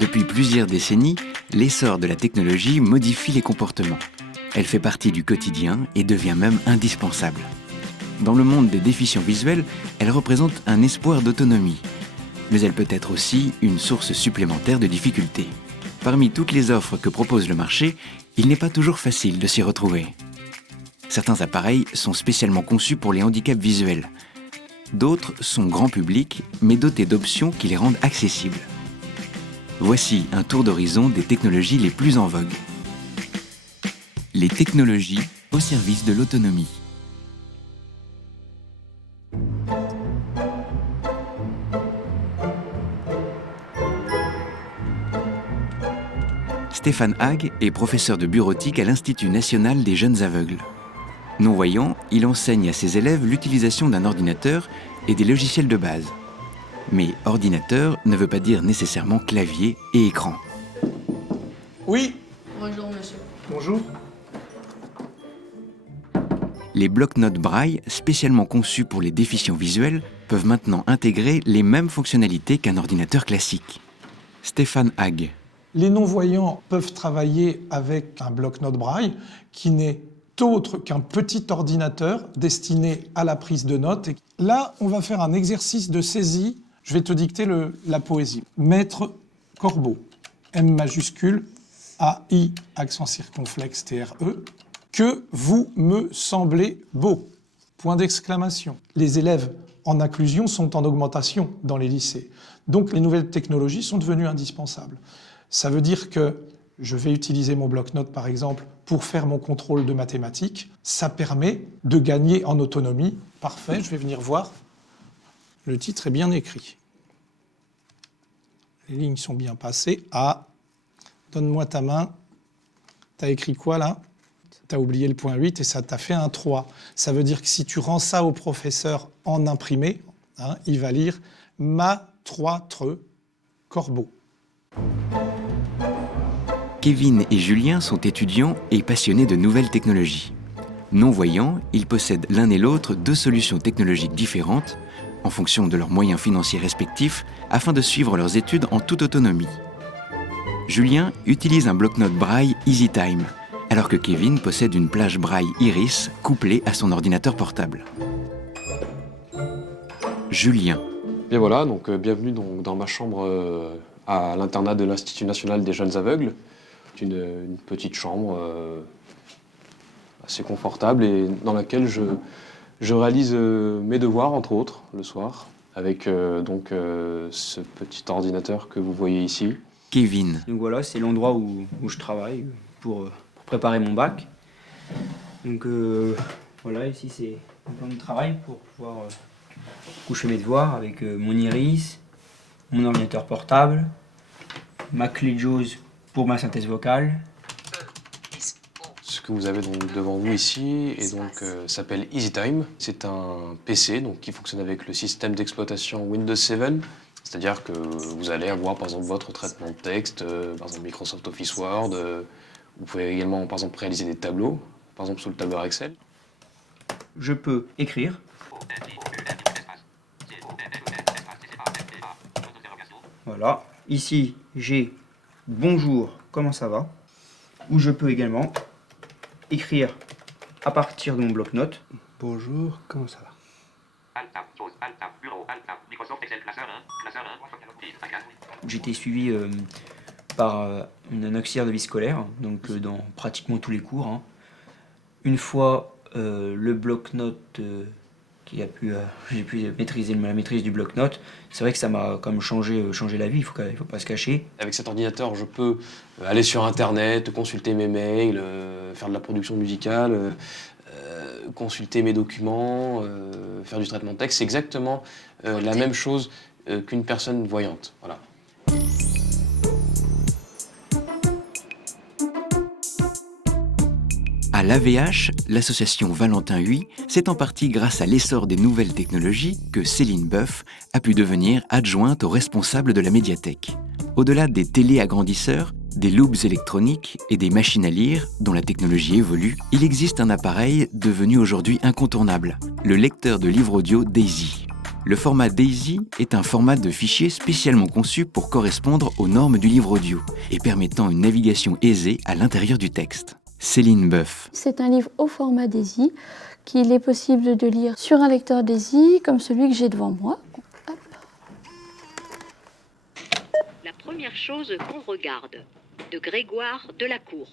Depuis plusieurs décennies, l'essor de la technologie modifie les comportements. Elle fait partie du quotidien et devient même indispensable. Dans le monde des déficients visuels, elle représente un espoir d'autonomie. Mais elle peut être aussi une source supplémentaire de difficultés. Parmi toutes les offres que propose le marché, il n'est pas toujours facile de s'y retrouver. Certains appareils sont spécialement conçus pour les handicaps visuels. D'autres sont grand public, mais dotés d'options qui les rendent accessibles. Voici un tour d'horizon des technologies les plus en vogue. Les technologies au service de l'autonomie. Stéphane Hague est professeur de bureautique à l'Institut national des jeunes aveugles. Non-voyant, il enseigne à ses élèves l'utilisation d'un ordinateur et des logiciels de base. Mais ordinateur ne veut pas dire nécessairement clavier et écran. Oui. Bonjour monsieur. Bonjour. Les blocs-notes braille, spécialement conçus pour les déficients visuels, peuvent maintenant intégrer les mêmes fonctionnalités qu'un ordinateur classique. Stéphane Hague. Les non-voyants peuvent travailler avec un bloc-notes braille qui n'est autre qu'un petit ordinateur destiné à la prise de notes. Et là, on va faire un exercice de saisie. Je vais te dicter la poésie. Maître Corbeau, M majuscule, A-I, accent circonflexe, T-R-E. Que vous me semblez beau. Point d'exclamation. Les élèves en inclusion sont en augmentation dans les lycées. Donc les nouvelles technologies sont devenues indispensables. Ça veut dire que je vais utiliser mon bloc-notes, par exemple, pour faire mon contrôle de mathématiques. Ça permet de gagner en autonomie. Parfait, je vais venir voir. Le titre est bien écrit. Les lignes sont bien passées. Ah, donne-moi ta main. T'as écrit quoi, là ? T'as oublié le point 8 et ça t'a fait un 3. Ça veut dire que si tu rends ça au professeur en imprimé, il va lire « Ma 3 tre corbeau ». Kevin et Julien sont étudiants et passionnés de nouvelles technologies. Non-voyants, ils possèdent l'un et l'autre deux solutions technologiques différentes, en fonction de leurs moyens financiers respectifs, afin de suivre leurs études en toute autonomie. Julien utilise un bloc-notes braille EasyTime, alors que Kevin possède une plage braille Iris couplée à son ordinateur portable. Julien. Bien voilà, donc bienvenue dans ma chambre à l'internat de l'Institut national des jeunes aveugles. C'est une petite chambre assez confortable et dans laquelle je réalise mes devoirs, entre autres, le soir, avec ce petit ordinateur que vous voyez ici. Kevin. Donc voilà, c'est l'endroit où je travaille pour préparer mon bac. Donc voilà, ici c'est un plan de travail pour pouvoir coucher mes devoirs avec mon iris, mon ordinateur portable, ma clé JAWS pour ma synthèse vocale. Ce que vous avez donc devant vous ici s'appelle EasyTime. C'est un PC qui fonctionne avec le système d'exploitation Windows 7. C'est-à-dire que vous allez avoir par exemple votre traitement de texte, par exemple Microsoft Office Word. Vous pouvez également par exemple réaliser des tableaux, par exemple sous le tableur Excel. Je peux écrire. Voilà. Ici, j'ai « Bonjour, comment ça va ?» Où je peux également écrire à partir de mon bloc-notes. Bonjour, comment ça va ? J'étais suivi par un auxiliaire de vie scolaire, donc dans pratiquement tous les cours. Une fois le bloc-notes j'ai pu maîtriser la maîtrise du bloc-notes, c'est vrai que ça m'a quand même changé la vie, il faut pas se cacher. Avec cet ordinateur, je peux aller sur Internet, consulter mes mails, faire de la production musicale, consulter mes documents, faire du traitement de texte. C'est exactement la même chose qu'une personne voyante. Voilà. À l'AVH, l'association Valentin Huy, c'est en partie grâce à l'essor des nouvelles technologies que Céline Boeuf a pu devenir adjointe au responsable de la médiathèque. Au-delà des téléagrandisseurs, des loupes électroniques et des machines à lire, dont la technologie évolue, il existe un appareil devenu aujourd'hui incontournable, le lecteur de livres audio Daisy. Le format DAISY est un format de fichier spécialement conçu pour correspondre aux normes du livre audio et permettant une navigation aisée à l'intérieur du texte. Céline Boeuf. C'est un livre au format DAISY qu'il est possible de lire sur un lecteur DAISY comme celui que j'ai devant moi. Hop. La première chose qu'on regarde, de Grégoire Delacour.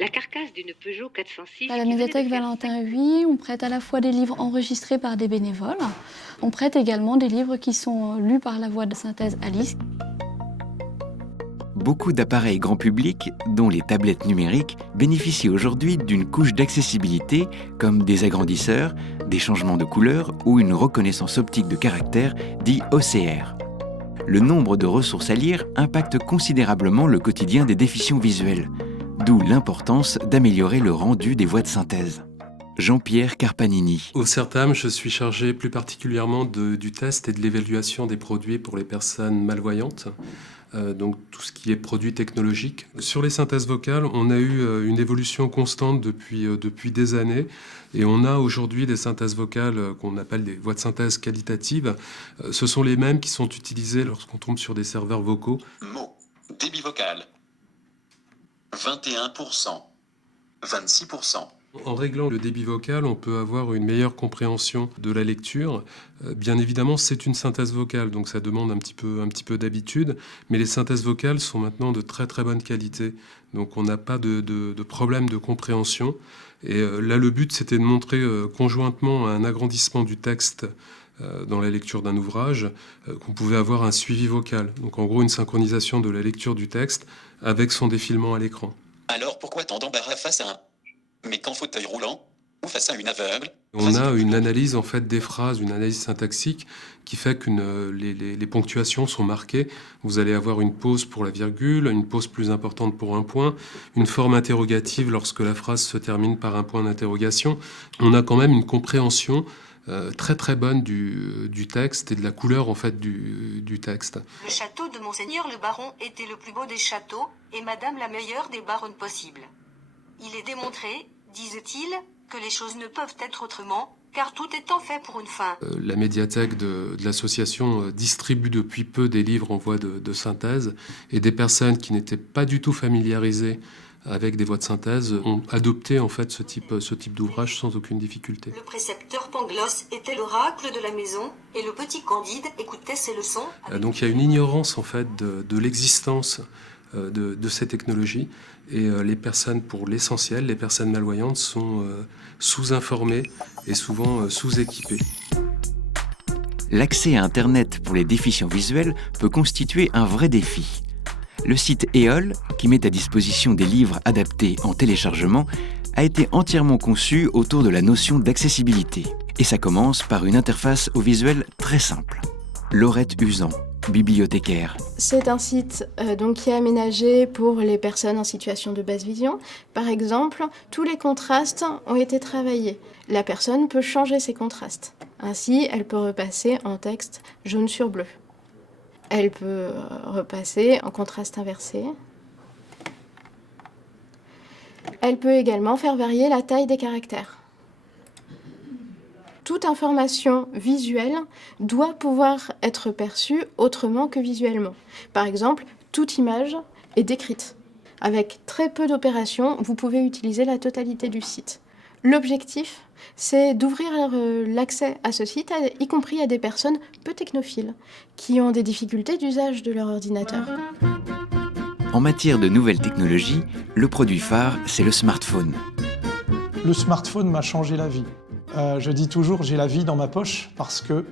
La carcasse d'une Peugeot 406. À la médiathèque Valentin Huy, on prête à la fois des livres enregistrés par des bénévoles. On prête également des livres qui sont lus par la voix de synthèse Alice. Beaucoup d'appareils grand public, dont les tablettes numériques, bénéficient aujourd'hui d'une couche d'accessibilité comme des agrandisseurs, des changements de couleur ou une reconnaissance optique de caractère, dit OCR. Le nombre de ressources à lire impacte considérablement le quotidien des déficients visuels, d'où l'importance d'améliorer le rendu des voix de synthèse. Jean-Pierre Carpanini. Au CERTAM, je suis chargé plus particulièrement du test et de l'évaluation des produits pour les personnes malvoyantes, donc tout ce qui est produits technologiques. Sur les synthèses vocales, on a eu une évolution constante depuis des années, et on a aujourd'hui des synthèses vocales qu'on appelle des voix de synthèse qualitatives. Ce sont les mêmes qui sont utilisées lorsqu'on tombe sur des serveurs vocaux. Mots, débit vocal, 21%, 26%. En réglant le débit vocal, on peut avoir une meilleure compréhension de la lecture. Bien évidemment, c'est une synthèse vocale, donc ça demande un petit peu d'habitude, mais les synthèses vocales sont maintenant de très très bonne qualité, donc on n'a pas de problème de compréhension. Et là, le but, c'était de montrer conjointement un agrandissement du texte dans la lecture d'un ouvrage, qu'on pouvait avoir un suivi vocal. Donc en gros, une synchronisation de la lecture du texte avec son défilement à l'écran. Alors pourquoi tant d'embarras face à un mais qu'en fauteuil roulant ou face à une aveugle? On a une analyse en fait des phrases, une analyse syntaxique qui fait que les ponctuations sont marquées. Vous allez avoir une pause pour la virgule, une pause plus importante pour un point, une forme interrogative lorsque la phrase se termine par un point d'interrogation. On a quand même une compréhension très très bonne du texte et de la couleur en fait du texte. Le château de Monseigneur le Baron était le plus beau des châteaux et Madame la meilleure des baronnes possibles. Il est démontré, disent-ils, que les choses ne peuvent être autrement, car tout étant fait pour une fin. La médiathèque de l'association distribue depuis peu des livres en voie de synthèse, et des personnes qui n'étaient pas du tout familiarisées avec des voix de synthèse ont adopté en fait ce type d'ouvrage sans aucune difficulté. Le précepteur Pangloss était l'oracle de la maison et le petit Candide écoutait ses leçons. Donc il y a une ignorance en fait de l'existence de ces technologies, et les personnes, pour l'essentiel, les personnes malvoyantes sont sous-informées et souvent sous-équipées. L'accès à Internet pour les déficients visuels peut constituer un vrai défi. Le site EOL, qui met à disposition des livres adaptés en téléchargement, a été entièrement conçu autour de la notion d'accessibilité. Et ça commence par une interface au visuel très simple. Laurette Usan, bibliothécaire. C'est un site qui est aménagé pour les personnes en situation de basse vision. Par exemple, tous les contrastes ont été travaillés. La personne peut changer ses contrastes. Ainsi, elle peut repasser en texte jaune sur bleu. Elle peut repasser en contraste inversé. Elle peut également faire varier la taille des caractères. Toute information visuelle doit pouvoir être perçue autrement que visuellement. Par exemple, toute image est décrite. Avec très peu d'opérations, vous pouvez utiliser la totalité du site. L'objectif, c'est d'ouvrir l'accès à ce site, y compris à des personnes peu technophiles, qui ont des difficultés d'usage de leur ordinateur. En matière de nouvelles technologies, le produit phare, c'est le smartphone. Le smartphone m'a changé la vie. Je dis toujours, j'ai la vie dans ma poche parce que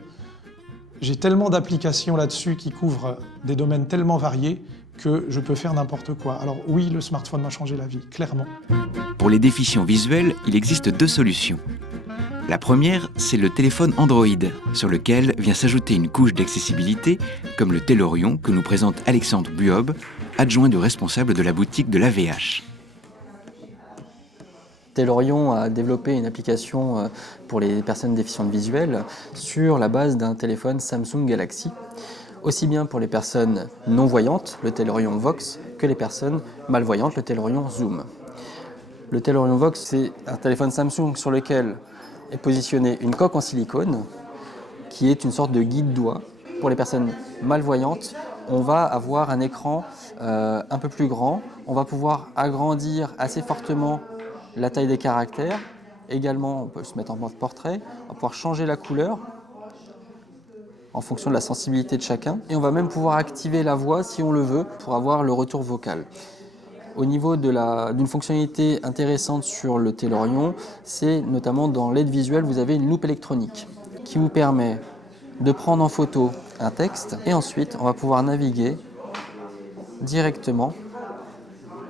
j'ai tellement d'applications là-dessus qui couvrent des domaines tellement variés que je peux faire n'importe quoi. Alors oui, le smartphone m'a changé la vie, clairement. Pour les déficients visuels, il existe deux solutions. La première, c'est le téléphone Android, sur lequel vient s'ajouter une couche d'accessibilité, comme le Tellurion que nous présente Alexandre Buob, adjoint du responsable de la boutique de l'AVH. Tellurion a développé une application pour les personnes déficientes visuelles sur la base d'un téléphone Samsung Galaxy, aussi bien pour les personnes non-voyantes, le Tellurion Vox, que les personnes malvoyantes, le Tellurion Zoom. Le Tellurion Vox, c'est un téléphone Samsung sur lequel est positionnée une coque en silicone qui est une sorte de guide-doigt. Pour les personnes malvoyantes, on va avoir un écran un peu plus grand. On va pouvoir agrandir assez fortement la taille des caractères. Également, on peut se mettre en mode portrait. On va pouvoir changer la couleur en fonction de la sensibilité de chacun. Et on va même pouvoir activer la voix si on le veut pour avoir le retour vocal. Au niveau d'une fonctionnalité intéressante sur le Tellurion, c'est notamment dans l'aide visuelle, vous avez une loupe électronique qui vous permet de prendre en photo un texte et ensuite on va pouvoir naviguer directement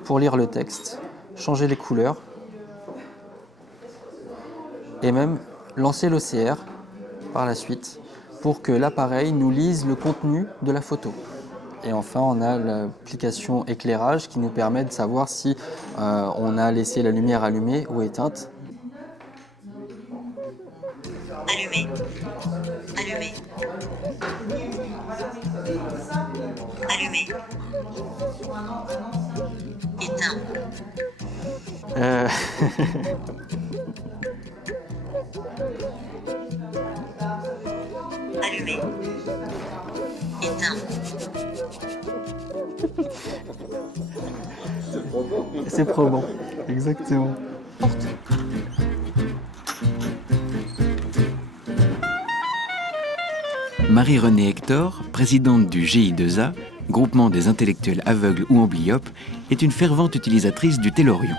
pour lire le texte, changer les couleurs et même lancer l'OCR par la suite pour que l'appareil nous lise le contenu de la photo. Et enfin, on a l'application éclairage qui nous permet de savoir si on a laissé la lumière allumée ou éteinte. Allumé. Allumé. Allumé. Éteint. Allumé. Éteint. C'est probant, exactement. Marie-Renée Hector, présidente du GI2A, groupement des intellectuels aveugles ou amblyopes, est une fervente utilisatrice du Tellurion.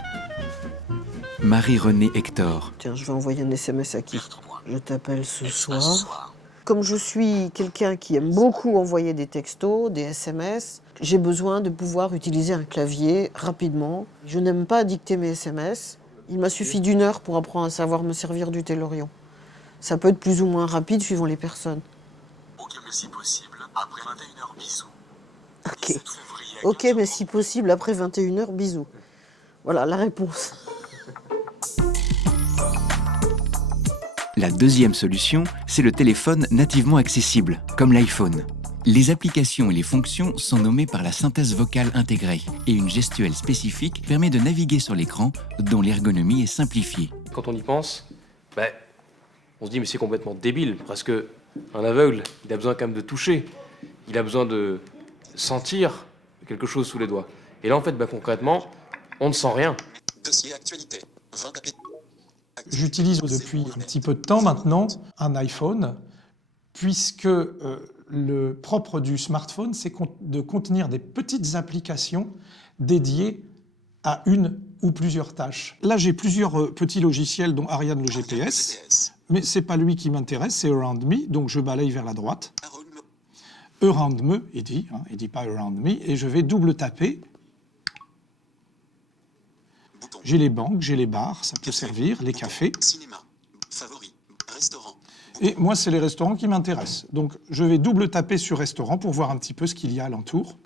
Marie-Renée Hector. Tiens, je vais envoyer un SMS à qui? Je t'appelle ce soir. Comme je suis quelqu'un qui aime beaucoup envoyer des textos, des SMS, j'ai besoin de pouvoir utiliser un clavier rapidement. Je n'aime pas dicter mes SMS. Il m'a suffi d'1 heure pour apprendre à savoir me servir du Tellurion. Ça peut être plus ou moins rapide suivant les personnes. Ok, mais si possible, après 21h, bisous. Ok. Ok, mais si possible, après 21h, bisous. Voilà la réponse. La deuxième solution, c'est le téléphone nativement accessible, comme l'iPhone. Les applications et les fonctions sont nommées par la synthèse vocale intégrée et une gestuelle spécifique permet de naviguer sur l'écran dont l'ergonomie est simplifiée. Quand on y pense, on se dit mais c'est complètement débile, parce que un aveugle, il a besoin quand même de toucher, il a besoin de sentir quelque chose sous les doigts. Et là en fait, concrètement, on ne sent rien. Dossier actualité. 20 AP. J'utilise depuis un petit peu de temps maintenant un iPhone, puisque le propre du smartphone, c'est de contenir des petites applications dédiées à une ou plusieurs tâches. Là, j'ai plusieurs petits logiciels, dont Ariane le GPS, mais c'est pas lui qui m'intéresse, c'est Around Me, donc je balaye vers la droite. Around Me, il dit pas Around Me, et je vais double taper. J'ai les banques, j'ai les bars, ça peut servir, les cafés. Cinéma. Favori. Restaurant. Et moi, c'est les restaurants qui m'intéressent. Donc, je vais double taper sur restaurant pour voir un petit peu ce qu'il y a alentour.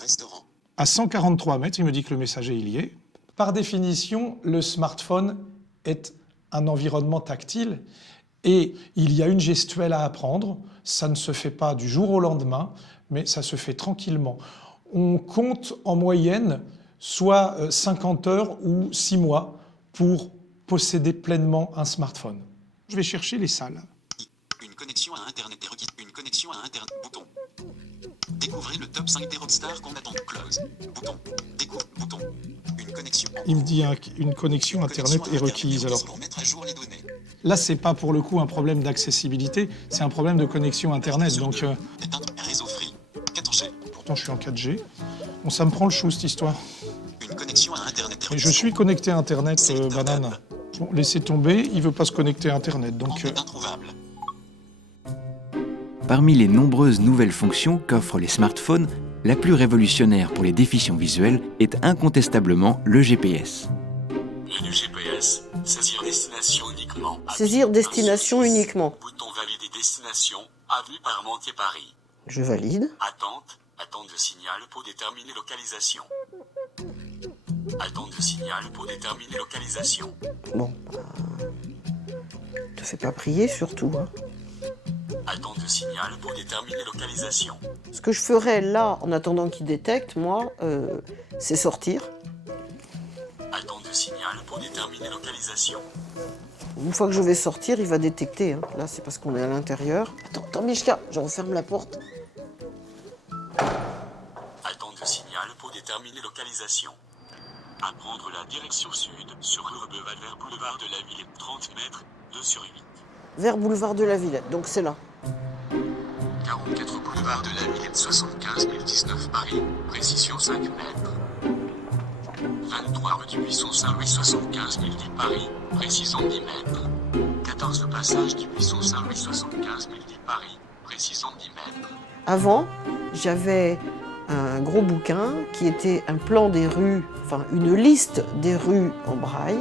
Restaurant. À 143 mètres, il me dit que le messager, il y est. Par définition, le smartphone est un environnement tactile et il y a une gestuelle à apprendre. Ça ne se fait pas du jour au lendemain, mais ça se fait tranquillement. On compte en moyenne soit 50 heures ou 6 mois pour posséder pleinement un smartphone. Je vais chercher les salles. Une connexion à Internet est requise. Une connexion à Internet. Bouton. Découvrez le top 5 des rockstars qu'on attend. Close. Bouton. Découvre. Bouton. Une connexion. Il me dit une connexion Internet est requise. Alors, pour mettre à jour les données. là, c'est pas pour le coup un problème d'accessibilité, c'est un problème de connexion Internet. Donc, Éteindre réseau free. 4G. pourtant, je suis en 4G. Bon, ça me prend le chou, cette histoire. Une connexion à Internet est Et requise. je suis connecté à Internet, banane. Bon, laissez tomber, il veut pas se connecter à Internet. Donc, Introuvable. Parmi les nombreuses nouvelles fonctions qu'offrent les smartphones, la plus révolutionnaire pour les déficients visuels est incontestablement le GPS. Menu GPS. Saisir destination uniquement. Saisir destination uniquement. Bouton valider destination. Avenue Parmentier-Paris. Je valide. Attente. Attente de signal pour déterminer localisation. Attente de signal pour déterminer localisation. Bon, te fais pas prier surtout. Hein. Attente de signal pour déterminer localisation. Ce que je ferais là, en attendant qu'il détecte, moi, c'est sortir. Attente de signal pour déterminer localisation. Une fois que je vais sortir, il va détecter. Hein. Là, c'est parce qu'on est à l'intérieur. Attends, Mishka, je referme la porte. Attente de signal pour déterminer localisation. À prendre la direction sud sur Courbeval vers boulevard de la Villette, 30 mètres, 2 sur 8. Vers boulevard de la Villette, donc c'est là. 44 boulevard de la Villette, 75 019 Paris, précision 5 mètres. 23 rue du Buisson Saint-Louis, 75 010 Paris, précision 10 mètres. 14 passage du Buisson Saint-Louis, 75 010 Paris, précision 10 mètres. Avant, j'avais un gros bouquin qui était un plan des rues, enfin une liste des rues en braille.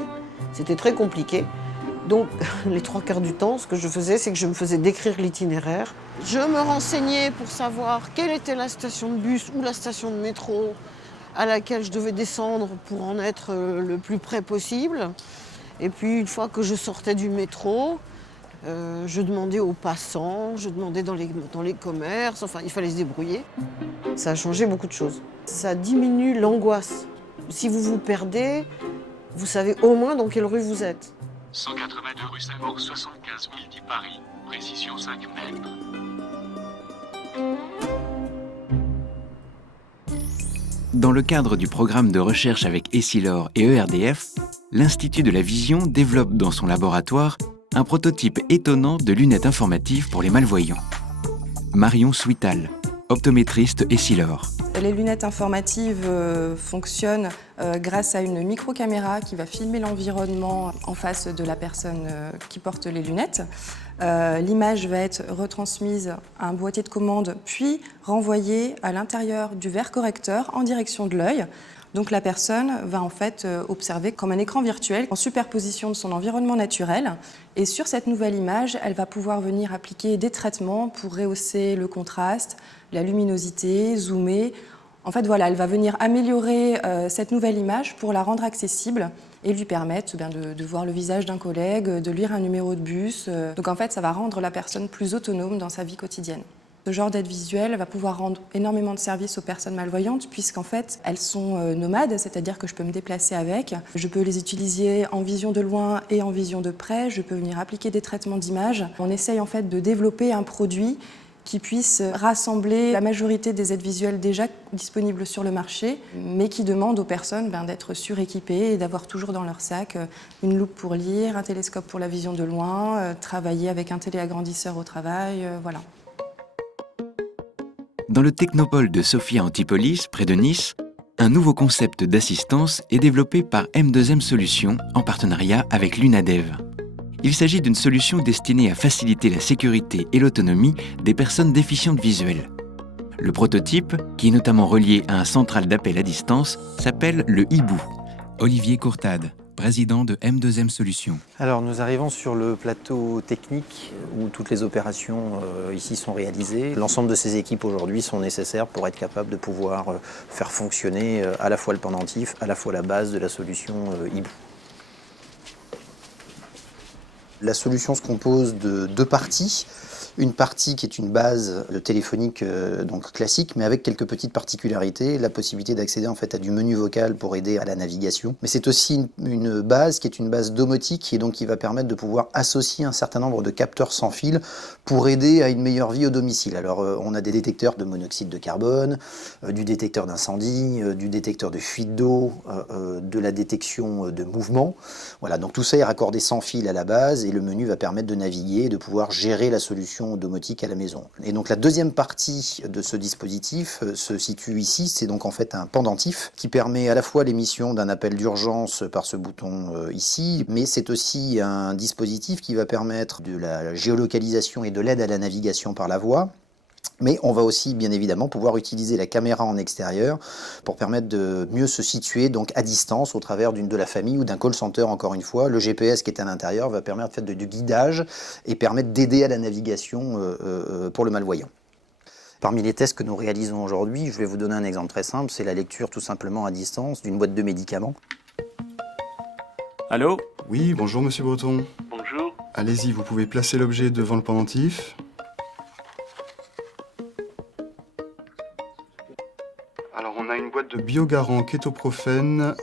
C'était très compliqué. Donc, les 3/4 du temps, ce que je faisais, c'est que je me faisais décrire l'itinéraire. Je me renseignais pour savoir quelle était la station de bus ou la station de métro à laquelle je devais descendre pour en être le plus près possible. Et puis, une fois que je sortais du métro, je demandais aux passants, je demandais dans les commerces, enfin, il fallait se débrouiller. Ça a changé beaucoup de choses. Ça diminue l'angoisse. Si vous vous perdez, vous savez au moins dans quelle rue vous êtes. 182 rue Saint-Maur, 75 010 Paris, précision 5 mètres. Dans le cadre du programme de recherche avec Essilor et ERDF, l'Institut de la Vision développe dans son laboratoire un prototype étonnant de lunettes informatives pour les malvoyants. Marion Swital, optométriste Essilor. Les lunettes informatives fonctionnent grâce à une microcaméra qui va filmer l'environnement en face de la personne qui porte les lunettes. L'image va être retransmise à un boîtier de commande, puis renvoyée à l'intérieur du verre correcteur en direction de l'œil. Donc la personne va en fait observer comme un écran virtuel en superposition de son environnement naturel. Et sur cette nouvelle image, elle va pouvoir venir appliquer des traitements pour rehausser le contraste, la luminosité, zoomer. En fait, voilà, elle va venir améliorer cette nouvelle image pour la rendre accessible et lui permettre de voir le visage d'un collègue, de lire un numéro de bus. Donc en fait, ça va rendre la personne plus autonome dans sa vie quotidienne. Ce genre d'aide visuelle va pouvoir rendre énormément de services aux personnes malvoyantes puisqu'en fait, elles sont nomades, c'est-à-dire que je peux me déplacer avec. Je peux les utiliser en vision de loin et en vision de près. Je peux venir appliquer des traitements d'image. On essaye en fait de développer un produit qui puisse rassembler la majorité des aides visuelles déjà disponibles sur le marché, mais qui demandent aux personnes d'être suréquipées et d'avoir toujours dans leur sac une loupe pour lire, un télescope pour la vision de loin, travailler avec un téléagrandisseur au travail, voilà. Dans le technopôle de Sophia Antipolis, près de Nice, un nouveau concept d'assistance est développé par M2M Solutions en partenariat avec l'UNADEV. Il s'agit d'une solution destinée à faciliter la sécurité et l'autonomie des personnes déficientes visuelles. Le prototype, qui est notamment relié à un central d'appel à distance, s'appelle le Hibou. Olivier Courtade, président de M2M Solutions. Alors nous arrivons sur le plateau technique où toutes les opérations ici sont réalisées. L'ensemble de ces équipes aujourd'hui sont nécessaires pour être capables de pouvoir faire fonctionner à la fois le pendentif, à la fois la base de la solution Hibou. La solution se compose de deux parties. Une partie qui est une base téléphonique donc classique, mais avec quelques petites particularités. La possibilité d'accéder en fait à du menu vocal pour aider à la navigation. Mais c'est aussi une base qui est une base domotique et donc qui va permettre de pouvoir associer un certain nombre de capteurs sans fil pour aider à une meilleure vie au domicile. Alors on a des détecteurs de monoxyde de carbone, du détecteur d'incendie, du détecteur de fuite d'eau, de la détection de mouvement. Voilà, donc tout ça est raccordé sans fil à la base et le menu va permettre de naviguer et de pouvoir gérer la solution domotique à la maison. Et donc la deuxième partie de ce dispositif se situe ici, c'est donc en fait un pendentif qui permet à la fois l'émission d'un appel d'urgence par ce bouton ici, mais c'est aussi un dispositif qui va permettre de la géolocalisation et de l'aide à la navigation par la voix. Mais on va aussi bien évidemment pouvoir utiliser la caméra en extérieur pour permettre de mieux se situer donc à distance au travers de la famille ou d'un call center encore une fois. Le GPS qui est à l'intérieur va permettre en fait, de guidage et permettre d'aider à la navigation pour le malvoyant. Parmi les tests que nous réalisons aujourd'hui, je vais vous donner un exemple très simple, c'est la lecture tout simplement à distance d'une boîte de médicaments. Allô ? Oui, bonjour Monsieur Breton. Bonjour. Allez-y, vous pouvez placer l'objet devant le pendentif. Alors on a une boîte de Biogarant kétoprophène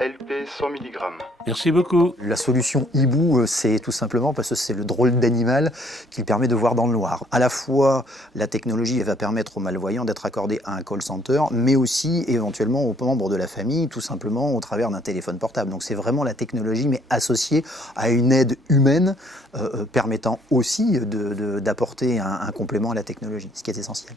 LP fait 100 mg. Merci beaucoup. La solution hibou, c'est tout simplement parce que c'est le drôle d'animal qui permet de voir dans le noir. À la fois, la technologie elle va permettre aux malvoyants d'être accordés à un call center, mais aussi éventuellement aux membres de la famille, tout simplement au travers d'un téléphone portable. Donc c'est vraiment la technologie, mais associée à une aide humaine, permettant aussi d'apporter un complément à la technologie, ce qui est essentiel.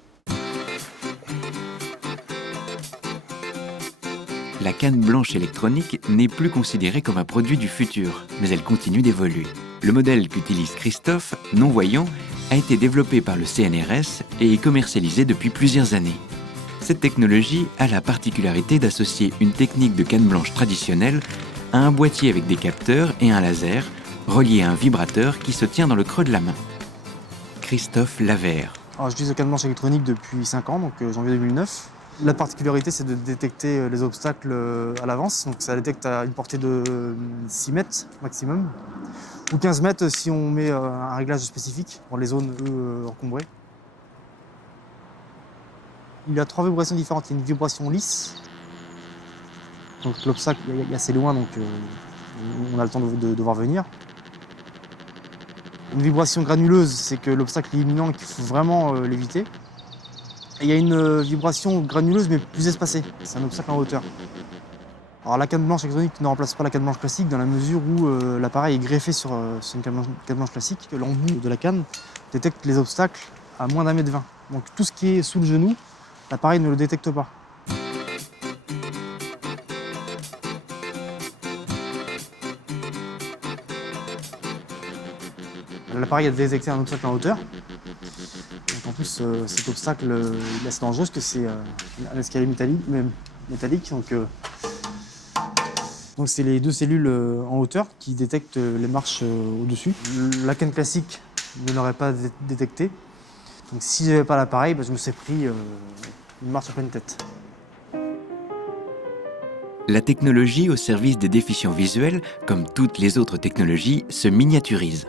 La canne blanche électronique n'est plus considérée comme un produit du futur, mais elle continue d'évoluer. Le modèle qu'utilise Christophe, non-voyant, a été développé par le CNRS et est commercialisé depuis plusieurs années. Cette technologie a la particularité d'associer une technique de canne blanche traditionnelle à un boîtier avec des capteurs et un laser, relié à un vibrateur qui se tient dans le creux de la main. Christophe Lavert. Alors, j'utilise la canne blanche électronique depuis 5 ans, donc janvier 2009. La particularité, c'est de détecter les obstacles à l'avance. Donc ça détecte à une portée de 6 mètres maximum, ou 15 mètres si on met un réglage spécifique pour les zones encombrées. Il y a 3 vibrations différentes. Il y a une vibration lisse. Donc l'obstacle est assez loin, donc on a le temps de voir venir. Une vibration granuleuse, c'est que l'obstacle est imminent et qu'il faut vraiment l'éviter. Et il y a une vibration granuleuse mais plus espacée, c'est un obstacle en hauteur. Alors la canne blanche électronique ne remplace pas la canne blanche classique dans la mesure où l'appareil est greffé sur une canne blanche classique. L'embout de la canne détecte les obstacles à moins d'1,20 m. Donc tout ce qui est sous le genou, l'appareil ne le détecte pas. L'appareil a détecté un obstacle en hauteur. En plus, cet obstacle est assez dangereux parce que c'est un escalier métallique. Donc c'est les 2 cellules en hauteur qui détectent les marches au-dessus. La canne classique ne l'aurait pas détecté. Donc si je n'avais pas l'appareil, je me serais pris une marche en pleine tête. La technologie au service des déficients visuels, comme toutes les autres technologies, se miniaturise.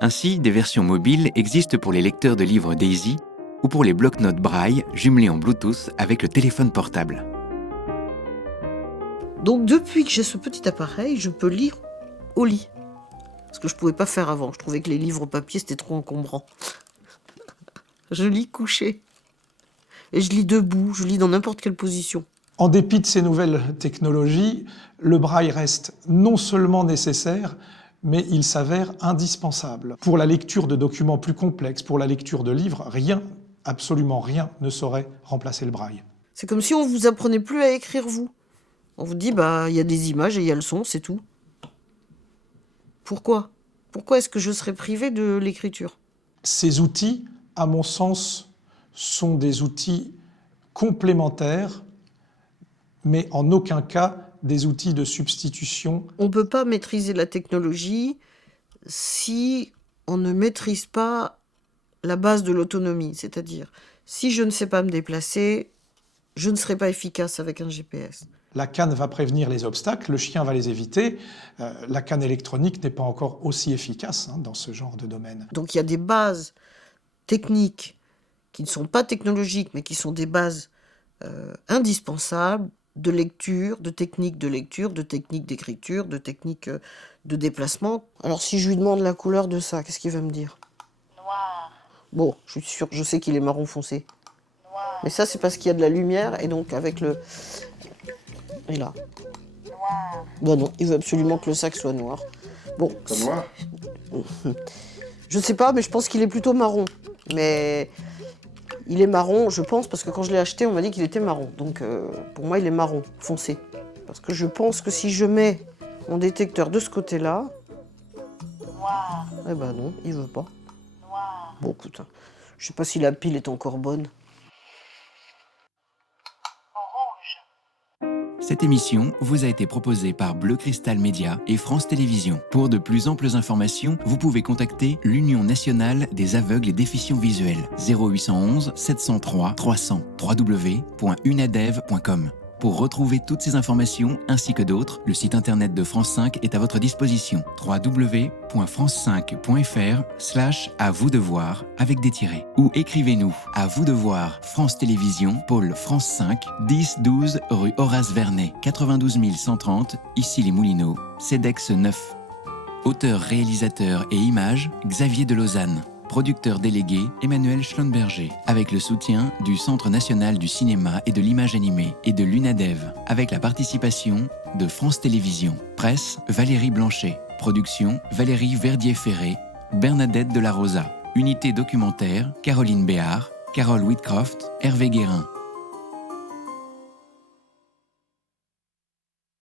Ainsi, des versions mobiles existent pour les lecteurs de livres Daisy ou pour les bloc-notes Braille jumelés en Bluetooth avec le téléphone portable. Donc depuis que j'ai ce petit appareil, je peux lire au lit. Ce que je ne pouvais pas faire avant. Je trouvais que les livres papier, c'était trop encombrant. Je lis couché. Et je lis debout, je lis dans n'importe quelle position. En dépit de ces nouvelles technologies, le braille reste non seulement nécessaire, mais il s'avère indispensable. Pour la lecture de documents plus complexes, pour la lecture de livres, rien, absolument rien, ne saurait remplacer le braille. C'est comme si on ne vous apprenait plus à écrire, vous. On vous dit, il y a des images et il y a le son, c'est tout. Pourquoi ? Pourquoi est-ce que je serais privé de l'écriture ? Ces outils, à mon sens, sont des outils complémentaires, mais en aucun cas des outils de substitution. On ne peut pas maîtriser la technologie si on ne maîtrise pas la base de l'autonomie. C'est-à-dire, si je ne sais pas me déplacer, je ne serai pas efficace avec un GPS. La canne va prévenir les obstacles, le chien va les éviter. La canne électronique n'est pas encore aussi efficace dans ce genre de domaine. Donc il y a des bases techniques qui ne sont pas technologiques, mais qui sont des bases indispensables de lecture, de techniques d'écriture, de techniques de déplacement. Alors si je lui demande la couleur de ça, qu'est-ce qu'il va me dire ? Noir. Bon, je sais qu'il est marron foncé. Noir. Mais ça, c'est parce qu'il y a de la lumière, et donc avec le... Et là. Noir. Non, il veut absolument que le sac soit noir. Bon. Comme noir ? Je sais pas, mais je pense qu'il est plutôt marron. Mais... il est marron, je pense, parce que quand je l'ai acheté, on m'a dit qu'il était marron. Donc pour moi, il est marron, foncé. Parce que je pense que si je mets mon détecteur de ce côté-là... Noir. Eh ben non, il veut pas. Noir. Bon, écoute, je sais pas si la pile est encore bonne. Cette émission vous a été proposée par Bleu Cristal Média et France Télévisions. Pour de plus amples informations, vous pouvez contacter l'Union nationale des aveugles et déficients visuels 0811 703 300 www.unadev.com. Pour retrouver toutes ces informations ainsi que d'autres, le site internet de France 5 est à votre disposition. www.france5.fr/à vous de voir avec des tirets. Ou écrivez-nous à vous de voir, France Télévisions, pôle France 5, 10-12 rue Horace Vernet, 92 130, ici les Moulineaux, CEDEX 9. Auteur, réalisateur et images, Xavier de Lausanne. Producteur délégué, Emmanuel Schlonberger, avec le soutien du Centre national du cinéma et de l'image animée et de l'UNADEV, avec la participation de France Télévisions. Presse, Valérie Blanchet. Production, Valérie Verdier-Ferré, Bernadette de la Rosa. Unité documentaire, Caroline Béard, Carole Whitcroft, Hervé Guérin.